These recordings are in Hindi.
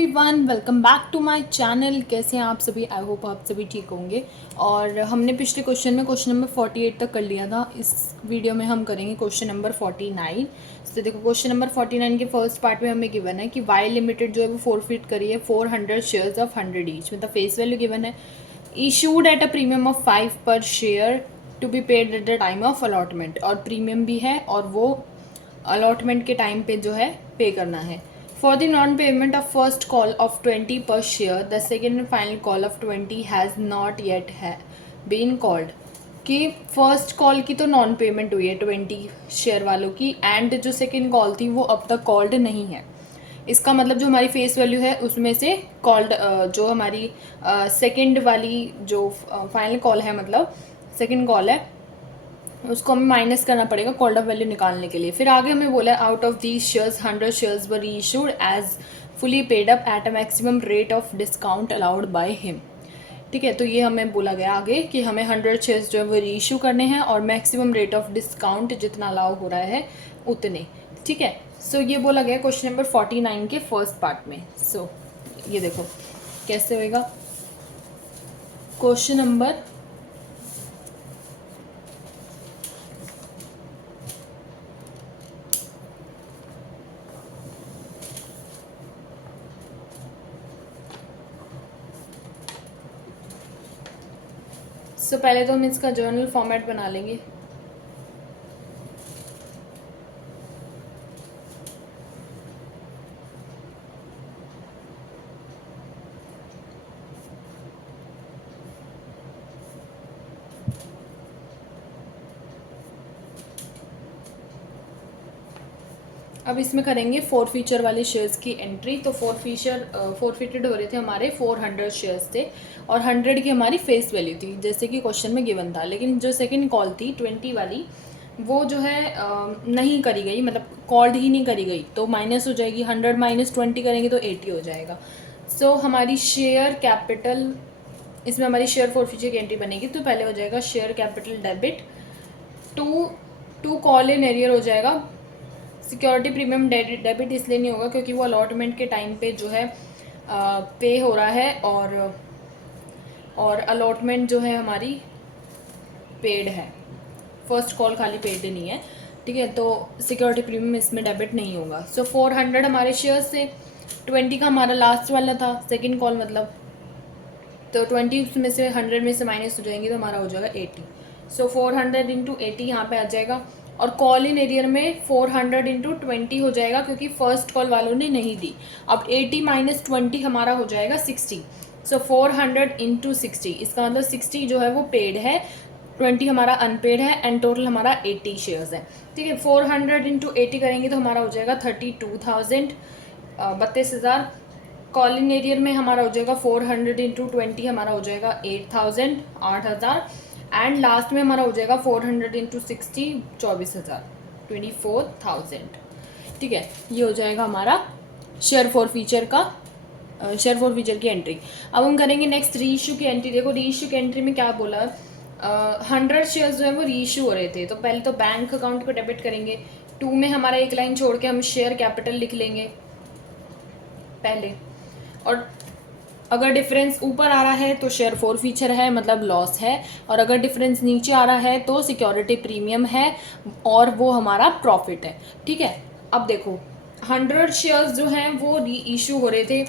Everyone, welcome back to my channel. कैसे हैं आप सभी? आई होप आप सभी ठीक होंगे। और हमने पिछले क्वेश्चन में क्वेश्चन नंबर 48 तक कर लिया था। इस वीडियो में हम करेंगे क्वेश्चन नंबर 49। तो देखो, क्वेश्चन नंबर 49 के फर्स्ट पार्ट में हमें गिवन है कि वाई लिमिटेड जो है वो फोरफिट करी है 400 शेयर्स ऑफ 100 ईच, मतलब फेस वैल्यू गिवन है। Issued at a premium of 5 per share to be paid at the time of allotment, और प्रीमियम भी है और वो अलॉटमेंट के टाइम पे जो है पे करना है। For the non payment of first call of 20 पर share, the second and final call of 20 has not yet है बीन कॉल्ड। कि फर्स्ट कॉल की तो नॉन पेमेंट हुई है 20 शेयर वालों की, एंड जो सेकेंड कॉल थी वो अब तक कॉल्ड नहीं है। इसका मतलब जो हमारी फेस वैल्यू है उसमें से कॉल्ड जो हमारी सेकेंड वाली जो फाइनल कॉल है, मतलब सेकेंड कॉल है, उसको हमें माइनस करना पड़ेगा कॉल्ड अप वैल्यू निकालने के लिए। फिर आगे हमें बोला है out of these shares 100 shares were reissued as fully paid up at a maximum rate of discount allowed by him. ठीक है, तो ये हमें बोला गया आगे कि हमें 100 शेयर्स जो है वो रीइशू करने हैं और मैक्सिमम रेट ऑफ डिस्काउंट जितना अलाउ हो रहा है उतने। ठीक है, सो ये बोला गया क्वेश्चन नंबर 49 के फर्स्ट पार्ट में। सो ये देखो कैसे होएगा क्वेश्चन नंबर पहले तो हम इसका जर्नल फॉर्मेट बना लेंगे। अब इसमें करेंगे फोर फीचर वाले शेयर्स की एंट्री। तो फोरफिटेड हो रहे थे हमारे 400 शेयर्स थे और 100 की हमारी फेस वैल्यू थी जैसे कि क्वेश्चन में गिवन था। लेकिन जो सेकंड कॉल थी 20 वाली वो जो है नहीं करी गई, मतलब कॉल्ड ही नहीं करी गई, तो माइनस हो जाएगी। 100 माइनस 20 करेंगे तो 80 हो जाएगा। सो हमारी शेयर कैपिटल, इसमें हमारी शेयर फोरफिचर की एंट्री बनेगी। तो पहले हो जाएगा share capital debit to call in arrear हो जाएगा। सिक्योरिटी प्रीमियम डेबिट इसलिए नहीं होगा क्योंकि वो अलॉटमेंट के टाइम पे जो है पे हो रहा है, और अलॉटमेंट जो है हमारी पेड है, फर्स्ट कॉल खाली पेड नहीं है। ठीक है, तो सिक्योरिटी प्रीमियम इसमें डेबिट नहीं होगा। सो 400 हमारे शेयर्स से 20 का हमारा लास्ट वाला था सेकेंड कॉल, मतलब तो 20 में से 100 में से माइनस हो जाएंगे तो हमारा हो जाएगा 80। सो 400 इंटू 80 यहाँ पे आ जाएगा। और कॉल इन एरियर में 400 इंटू 20 हो जाएगा क्योंकि फर्स्ट कॉल वालों ने नहीं दी। अब 80 माइनस 20 हमारा हो जाएगा 60। सो 400 इंटू 60, इसका मतलब 60 जो है वो पेड है, 20 हमारा अनपेड है, एंड टोटल हमारा 80 शेयर्स है। ठीक है, 400 इंटू 80 करेंगे तो हमारा हो जाएगा 32,000, 32,000। कॉलिंग एरियर में हमारा हो जाएगा 400 इंटू 20 हमारा हो जाएगा 8,000, 8,000। एंड लास्ट में हमारा हो जाएगा 400 इंटू 60, 24,000, 24,000। ठीक है, ये हो जाएगा हमारा शेयर फॉर फीचर की एंट्री। अब हम करेंगे नेक्स्ट री इशू की एंट्री। देखो री इशू की एंट्री में क्या बोला, 100 शेयर्स जो है वो री इशू हो रहे थे। तो पहले तो बैंक अकाउंट को डेबिट करेंगे। 2 में हमारा एक लाइन छोड़ के हम शेयर कैपिटल लिख लेंगे पहले, और अगर डिफरेंस ऊपर आ रहा है तो शेयर फोर फीचर है, मतलब लॉस है, और अगर डिफरेंस नीचे आ रहा है तो सिक्योरिटी प्रीमियम है और वो हमारा प्रॉफिट है। ठीक है, अब देखो 100 शेयर्स जो हैं वो री इशू हो रहे थे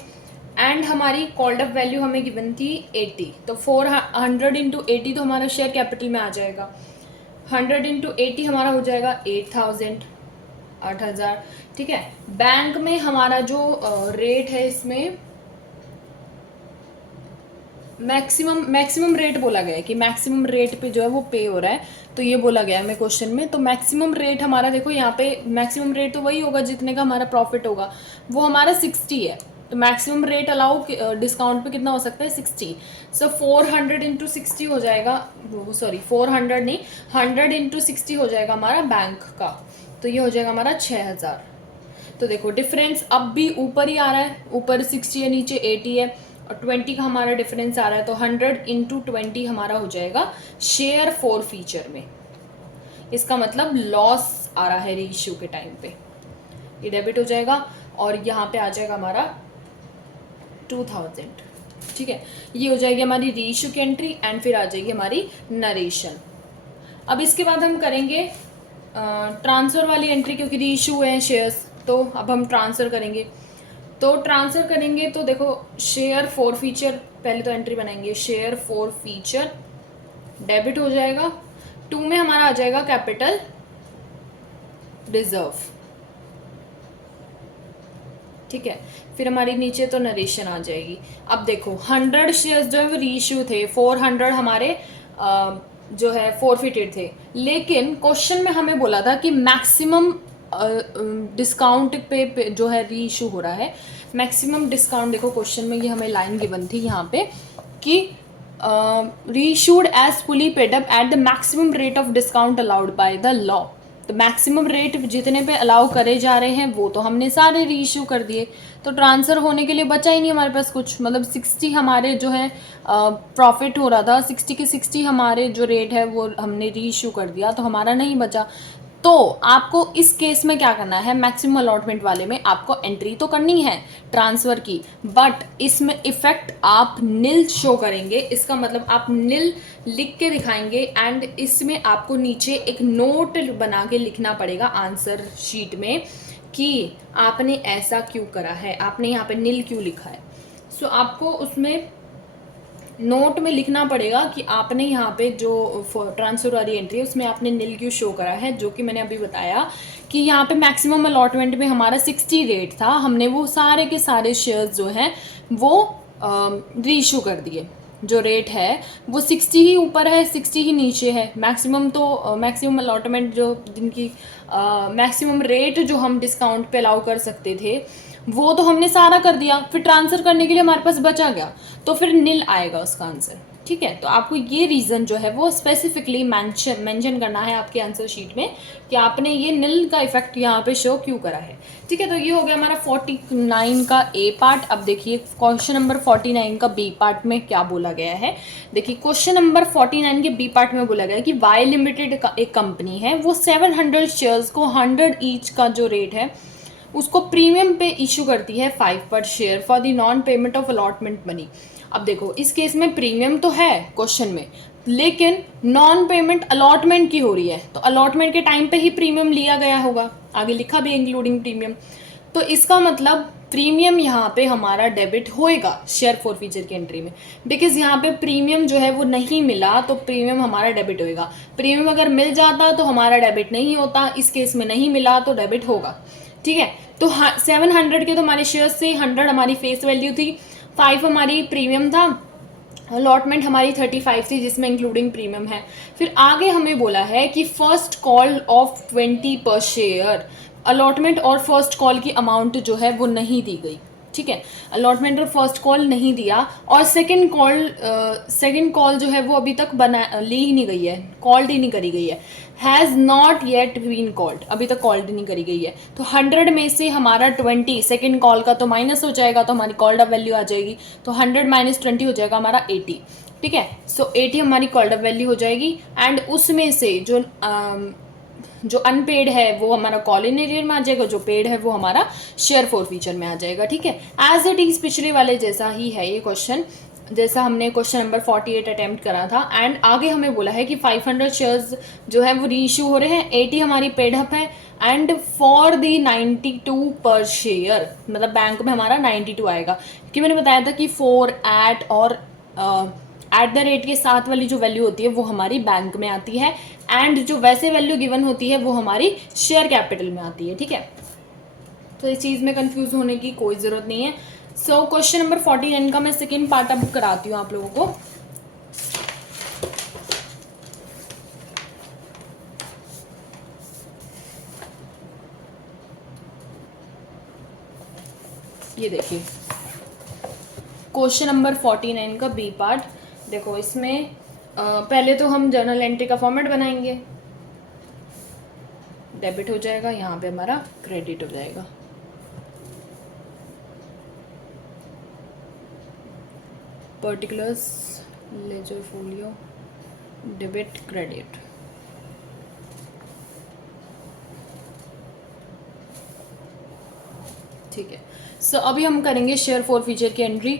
एंड हमारी कॉल्ड अप वैल्यू हमें गिवन थी 80। तो 400 इंटू 80 तो हमारा शेयर कैपिटल में आ जाएगा। 100 इंटू 80 हमारा हो जाएगा 8,000, 8,000। ठीक है, बैंक में हमारा जो रेट है इसमें मैक्सिमम रेट बोला गया है कि मैक्सिमम रेट पे जो है वो पे हो रहा है। तो ये बोला गया है हमें क्वेश्चन में। तो मैक्सिमम रेट हमारा देखो यहाँ पे मैक्सिमम रेट तो वही होगा जितने का हमारा प्रॉफिट होगा, वो हमारा 60 है। तो मैक्सिमम रेट अलाउ डिस्काउंट पे कितना हो सकता है, 60। सो 400 इंटू 60 हो जाएगा, सॉरी 400 नहीं, 100 इंटू 60 हो जाएगा हमारा बैंक का। तो ये हो जाएगा हमारा 6,000। तो देखो डिफरेंस अब भी ऊपर ही आ रहा है, ऊपर 60 है नीचे 80 है, और 20 का हमारा डिफरेंस आ रहा है। तो 100 इंटू 20 हमारा हो जाएगा शेयर फोर फीचर में। इसका मतलब लॉस आ रहा है रीइश्यू के टाइम पे, ये डेबिट हो जाएगा और यहाँ पे आ जाएगा हमारा 2000। ठीक है, ये हो जाएगी हमारी री इशू की एंट्री एंड फिर आ जाएगी हमारी नरेशन। अब इसके बाद हम करेंगे ट्रांसफ़र वाली एंट्री, क्योंकि री इशू हुए हैं शेयर्स, तो अब हम ट्रांसफ़र करेंगे। तो ट्रांसफ़र करेंगे तो देखो, शेयर फॉर फीचर पहले तो एंट्री बनाएंगे, शेयर फॉर फीचर डेबिट हो जाएगा, 2 में हमारा आ जाएगा कैपिटल रिजर्व। ठीक है, फिर हमारी नीचे तो नरेशन आ जाएगी। अब देखो 100 शेयर्स जो है वो रीइश्यू थे, 400 हमारे जो है फॉरफिटेड थे, लेकिन क्वेश्चन में हमें बोला था कि मैक्सिमम डिस्काउंट पे जो है री इशू हो रहा है। मैक्सिमम डिस्काउंट देखो क्वेश्चन में ये हमें लाइन गिवन थी यहाँ पे कि re issued as fully paid up at the maximum rate of discount allowed by the law. तो मैक्सिमम रेट जितने पे अलाउ करे जा रहे हैं वो तो हमने सारे री इशू कर दिए, तो ट्रांसफ़र होने के लिए बचा ही नहीं हमारे पास कुछ। मतलब 60 हमारे जो है प्रॉफिट हो रहा था, 60 के 60 हमारे जो रेट है वो हमने री इशू कर दिया, तो हमारा नहीं बचा। तो आपको इस केस में क्या करना है, मैक्सिमम अलॉटमेंट वाले में आपको एंट्री तो करनी है ट्रांसफ़र की, बट इसमें इफेक्ट आप नील शो करेंगे। इसका मतलब आप नील लिख के दिखाएंगे एंड इसमें आपको नीचे एक नोट बना के लिखना पड़ेगा आंसर शीट में कि आपने ऐसा क्यों करा है, आपने यहाँ पे नील क्यों लिखा है। सो आपको उसमें नोट में लिखना पड़ेगा कि आपने यहाँ पे जो ट्रांसफर वाली एंट्री है उसमें आपने नील क्यों शो करा है, जो कि मैंने अभी बताया कि यहाँ पे मैक्सिमम अलॉटमेंट में हमारा 60 रेट था, हमने वो सारे के सारे शेयर्स जो हैं वो रीइशू कर दिए। जो रेट है वो 60 ही ऊपर है, 60 ही नीचे है। मैक्सिमम तो मैक्सिमम अलॉटमेंट जो जिनकी मैक्सिमम रेट जो हम डिस्काउंट पे अलाउ कर सकते थे वो तो हमने सारा कर दिया, फिर ट्रांसफ़र करने के लिए हमारे पास बचा गया, तो फिर नील आएगा उसका आंसर। ठीक है, तो आपको ये रीज़न जो है वो स्पेसिफिकली मेंशन करना है आपके आंसर शीट में कि आपने ये नील का इफेक्ट यहाँ पे शो क्यों करा है। ठीक है, तो ये हो गया हमारा 49 का ए पार्ट। अब देखिए क्वेश्चन नंबर 49 का बी पार्ट में क्या बोला गया है। देखिए क्वेश्चन नंबर 49 के बी पार्ट में बोला गया है कि वाई लिमिटेड एक कंपनी है, वो 700 शेयर्स को 100 ईच का जो रेट है उसको प्रीमियम पे इशू करती है 5 per share for the non payment of allotment money. अब देखो इस केस में प्रीमियम तो है क्वेश्चन में, लेकिन नॉन पेमेंट अलॉटमेंट की हो रही है, तो अलॉटमेंट के टाइम पे ही प्रीमियम लिया गया होगा, आगे लिखा भी इंक्लूडिंग प्रीमियम। तो इसका मतलब प्रीमियम यहाँ पे हमारा डेबिट होएगा शेयर फॉर फीचर की एंट्री में, बिकॉज यहाँ पे प्रीमियम जो है वो नहीं मिला तो प्रीमियम हमारा डेबिट होएगा। प्रीमियम अगर मिल जाता तो हमारा डेबिट नहीं होता, इस केस में नहीं मिला तो डेबिट होगा। ठीक है, तो 700 के तो हमारे शेयर्स से 100 हमारी फेस वैल्यू थी, 5 हमारी प्रीमियम था, अलॉटमेंट हमारी 35 थी जिसमें इंक्लूडिंग प्रीमियम है। फिर आगे हमें बोला है कि फर्स्ट कॉल ऑफ 20 पर शेयर, अलॉटमेंट और फर्स्ट कॉल की अमाउंट जो है वो नहीं दी गई। ठीक है, अलॉटमेंट और फर्स्ट कॉल नहीं दिया, और सेकंड कॉल जो है वो अभी तक ली ही नहीं गई है, कॉल्ड ही नहीं करी गई है, has not yet been called, अभी तक कॉल्ड नहीं करी गई है। तो 100 में से हमारा 20 सेकंड कॉल का तो माइनस हो जाएगा, तो हमारी कॉल्ड अप वैल्यू आ जाएगी, तो 100 माइनस 20 हो जाएगा हमारा 80। ठीक है, सो 80 हमारी कॉल्ड अप वैल्यू हो जाएगी, एंड उसमें से जो अनपेड है वो हमारा कॉल इन एरियर में आ जाएगा, जो पेड है वो हमारा शेयर फॉर फीचर में आ जाएगा। ठीक है, एज इट इज पिछले वाले जैसा ही है ये क्वेश्चन, जैसा हमने क्वेश्चन नंबर 48 अटेम्प्ट करा था। एंड आगे हमें बोला है कि 500 शेयर्स जो है वो री इशू हो रहे हैं, 80 हमारी पेड अप है, एंड फॉर दी 92 पर शेयर, मतलब बैंक में हमारा 92 आएगा, क्योंकि मैंने बताया था कि फॉर एट और एट द रेट के साथ वाली जो वैल्यू होती है वो हमारी बैंक में आती है, एंड जो वैसे वैल्यू गिवन होती है वो हमारी शेयर कैपिटल में आती है। ठीक है, तो इस चीज़ में कंफ्यूज होने की कोई ज़रूरत नहीं है। सो क्वेश्चन नंबर 49 का मैं सेकेंड पार्ट अब कराती हूँ आप लोगों को। ये देखिए क्वेश्चन नंबर 49 का बी पार्ट। देखो इसमें पहले तो हम जर्नल एंट्री का फॉर्मेट बनाएंगे, डेबिट हो जाएगा, यहाँ पे हमारा क्रेडिट हो जाएगा। Particulars ledger folio debit credit. ठीक है, सो अभी हम करेंगे शेयर फॉर फीचर की एंट्री।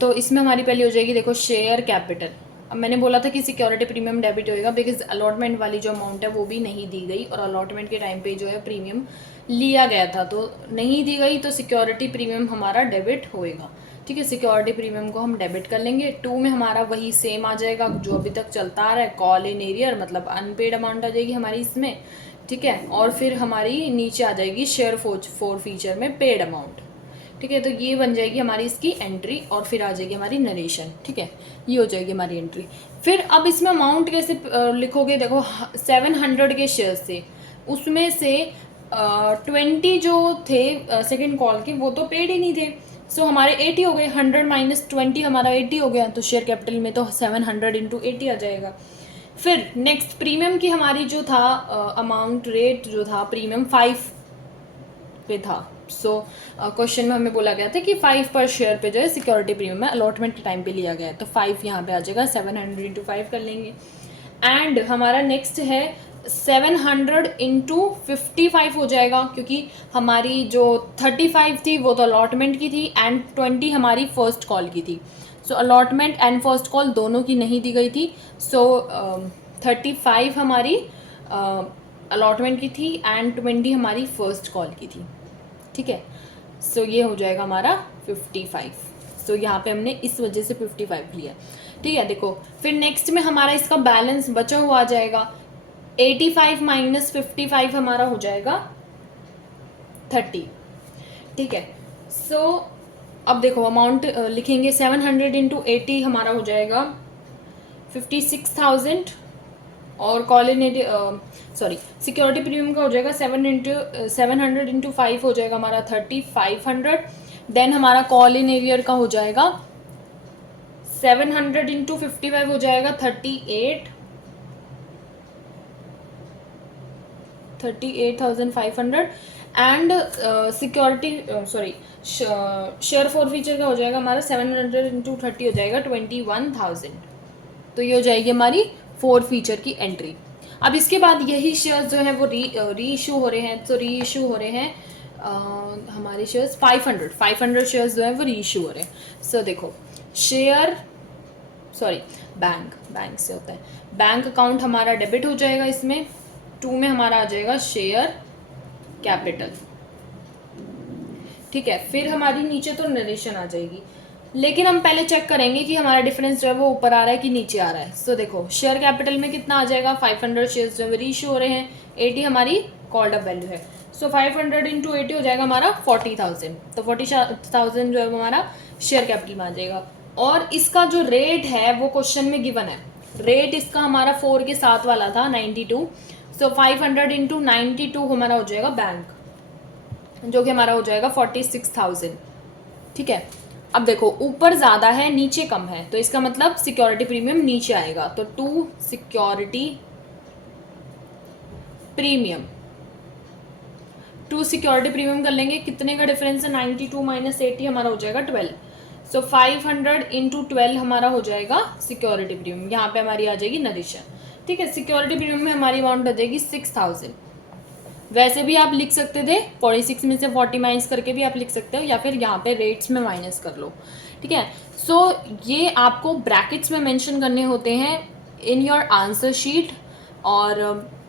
तो इसमें हमारी पहली हो जाएगी, देखो शेयर कैपिटल। अब मैंने बोला था कि सिक्योरिटी प्रीमियम डेबिट होएगा बिकॉज अलॉटमेंट वाली जो अमाउंट है वो भी नहीं दी गई, और अलॉटमेंट के टाइम पे जो है प्रीमियम लिया गया था तो नहीं दी गई, तो सिक्योरिटी प्रीमियम हमारा डेबिट होएगा। ठीक है, सिक्योरिटी प्रीमियम को हम डेबिट कर लेंगे। 2 में हमारा वही सेम आ जाएगा जो अभी तक चलता आ रहा है, कॉल इन एरियर मतलब अनपेड अमाउंट आ जाएगी हमारी इसमें। ठीक है, और फिर हमारी नीचे आ जाएगी शेयर फॉर फीचर में पेड अमाउंट। ठीक है, तो ये बन जाएगी हमारी इसकी एंट्री, और फिर आ जाएगी हमारी नरेशन। ठीक है, ये हो जाएगी हमारी एंट्री। फिर अब इसमें अमाउंट कैसे लिखोगे, देखो 700 के शेयर्स थे, उसमें से 20 जो थे सेकेंड कॉल के वो तो पेड ही नहीं थे, सो हमारे 80 हो गए। 100 माइनस 20 हमारा 80 हो गया, तो शेयर कैपिटल में तो 700 इंटू 80 आ जाएगा। फिर नेक्स्ट प्रीमियम की हमारी जो था अमाउंट रेट जो था प्रीमियम 5 पे था। सो क्वेश्चन में हमें बोला गया था कि 5 पर शेयर पे जो है सिक्योरिटी प्रीमियम है, अलॉटमेंट के टाइम पे लिया गया है, तो 5 यहाँ पे आ जाएगा। 700 इंटू 5 कर लेंगे। एंड हमारा नेक्स्ट है 700 इंटू 55 हो जाएगा, क्योंकि हमारी जो 35 थी वो तो अलॉटमेंट की थी एंड 20 हमारी फर्स्ट कॉल की थी। सो अलॉटमेंट एंड फर्स्ट कॉल दोनों की नहीं दी गई थी। सो 35 हमारी अलॉटमेंट की थी एंड 20 हमारी फर्स्ट कॉल की थी। ठीक है, सो ये हो जाएगा हमारा 55। सो यहाँ पे हमने इस वजह से 55 लिया। ठीक है, देखो फिर नेक्स्ट में हमारा इसका बैलेंस बचा हुआ आ जाएगा। 85 माइनस 55 हमारा हो जाएगा 30। ठीक है, सो अब देखो अमाउंट लिखेंगे 700 इंटू 80 हमारा हो जाएगा 56,000, और सॉरी सिक्योरिटी प्रीमियम का हो जाएगा 700 इंटू 5 हो जाएगा हमारा 3500। देन हमारा कॉल इन एरियर का हो जाएगा 700 इंटू 55 हो जाएगा 38,500। And security sorry share for feature का हो जाएगा हमारा 700 इंटू 30 हो जाएगा 21,000। तो ये हो जाएगी हमारी 4 फीचर की एंट्री। अब इसके बाद यही शेयर्स जो हैं वो री इशू हो रहे हैं, तो री इशू हो रहे हैं हमारे शेयर्स 500 शेयर्स जो हैं वो री इशू हो रहे हैं। सो देखो शेयर सॉरी बैंक से होता है, बैंक अकाउंट हमारा डेबिट हो जाएगा इसमें। 2 में हमारा आ जाएगा शेयर कैपिटल। ठीक है, फिर हमारी नीचे तो नरेशन आ जाएगी, लेकिन हम पहले चेक करेंगे कि हमारा डिफरेंस जो है वो ऊपर आ रहा है कि नीचे आ रहा है। सो देखो शेयर कैपिटल में कितना आ जाएगा, 500 शेयर्स जो है रीइशू हो रहे हैं, 80 हमारी कॉल्ड अप वैल्यू है। सो 500 इंटू 80 हो जाएगा हमारा 40,000, तो 40,000 जो है वो हमारा शेयर कैपिटल में आ जाएगा। और इसका जो रेट है वो क्वेश्चन में गिवन है, रेट इसका हमारा 4 के साथ वाला था 92। सो 500 इंटू 92 हमारा हो जाएगा बैंक, जो कि हमारा हो जाएगा 46,000। ठीक है, अब देखो ऊपर ज़्यादा है नीचे कम है, तो इसका मतलब सिक्योरिटी प्रीमियम नीचे आएगा, तो 2 सिक्योरिटी प्रीमियम कर लेंगे। कितने का डिफरेंस है, 92 माइनस 80 हमारा हो जाएगा 12। सो 500 इंटू 12 हमारा हो जाएगा सिक्योरिटी प्रीमियम, यहाँ पे हमारी आ जाएगी नरेशन। ठीक है, सिक्योरिटी प्रीमियम में हमारी अमाउंट आ जाएगी 6,000। वैसे भी आप लिख सकते थे 46 में से 40 माइनस करके भी आप लिख सकते हो, या फिर यहाँ पे रेट्स में माइनस कर लो। ठीक है, सो ये आपको ब्रैकेट्स में मेंशन करने होते हैं इन योर आंसर शीट, और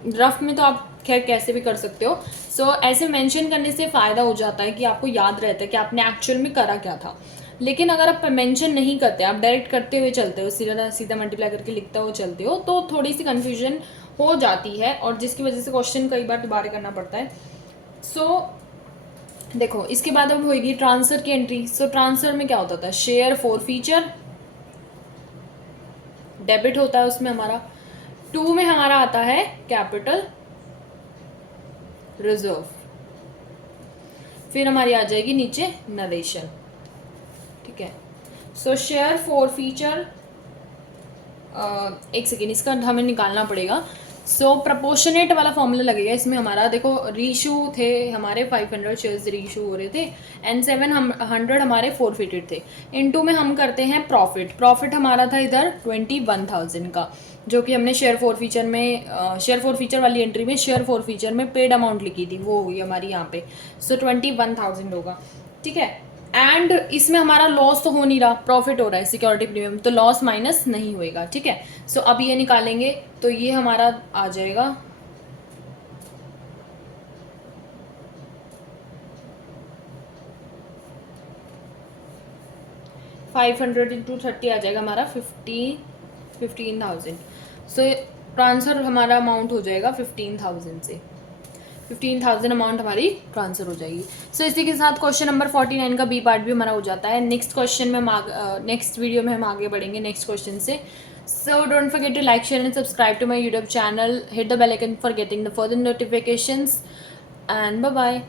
रफ में तो आप खैर कैसे भी कर सकते हो। सो ऐसे मेंशन करने से फ़ायदा हो जाता है कि आपको याद रहता है कि आपने एक्चुअल में करा क्या था। लेकिन अगर आप मेंशन नहीं करते, आप डायरेक्ट करते हुए चलते हो, सीधा मल्टीप्लाई करके लिखते हुए चलते हो, तो थोड़ी सी कन्फ्यूजन हो जाती है, और जिसकी वजह से क्वेश्चन कई बार दोबारा करना पड़ता है। सो देखो इसके बाद अब होगी ट्रांसफर की एंट्री। सो ट्रांसफर में क्या होता था, शेयर फॉर फीचर डेबिट होता है उसमें हमारा। 2 में हमारा आता है कैपिटल रिजर्व, फिर हमारी आ जाएगी नीचे नरेशन। ठीक है, सो शेयर फॉर फीचर एक सेकेंड इसका हमें निकालना पड़ेगा। सो प्रपोर्शनेट वाला फॉर्मूला लगेगा इसमें हमारा। देखो रीशू थे हमारे 500 शेयर्स रीशू हो रहे थे, एंड 700 हमारे फॉरफिटेड थे। इनटू में हम करते हैं प्रॉफिट हमारा था इधर 21,000 का, जो कि हमने शेयर फॉर फीचर वाली एंट्री में शेयर फॉर फीचर में पेड अमाउंट लिखी थी, वो होगी हमारी यहाँ पे। सो 21,000 होगा। ठीक है। एंड इसमें हमारा लॉस तो हो नहीं रहा, प्रॉफिट हो रहा है सिक्योरिटी प्रीमियम, तो लॉस माइनस नहीं होएगा। ठीक है, सो अब ये निकालेंगे तो ये हमारा आ जाएगा 500 इंटू 30 आ जाएगा हमारा 15,000। सो ट्रांसफ़र हमारा अमाउंट हो जाएगा 15,000 से, 15,000 अमाउंट हमारी ट्रांसफ़र हो जाएगी। सो इसी के साथ क्वेश्चन नंबर 49 का बी पार्ट भी हमारा हो जाता है। नेक्स्ट क्वेश्चन में हम नेक्स्ट वीडियो में हम आगे बढ़ेंगे नेक्स्ट क्वेश्चन से। So don't forget to like share and subscribe to my YouTube channel, hit the bell icon for getting the further notifications and bye bye.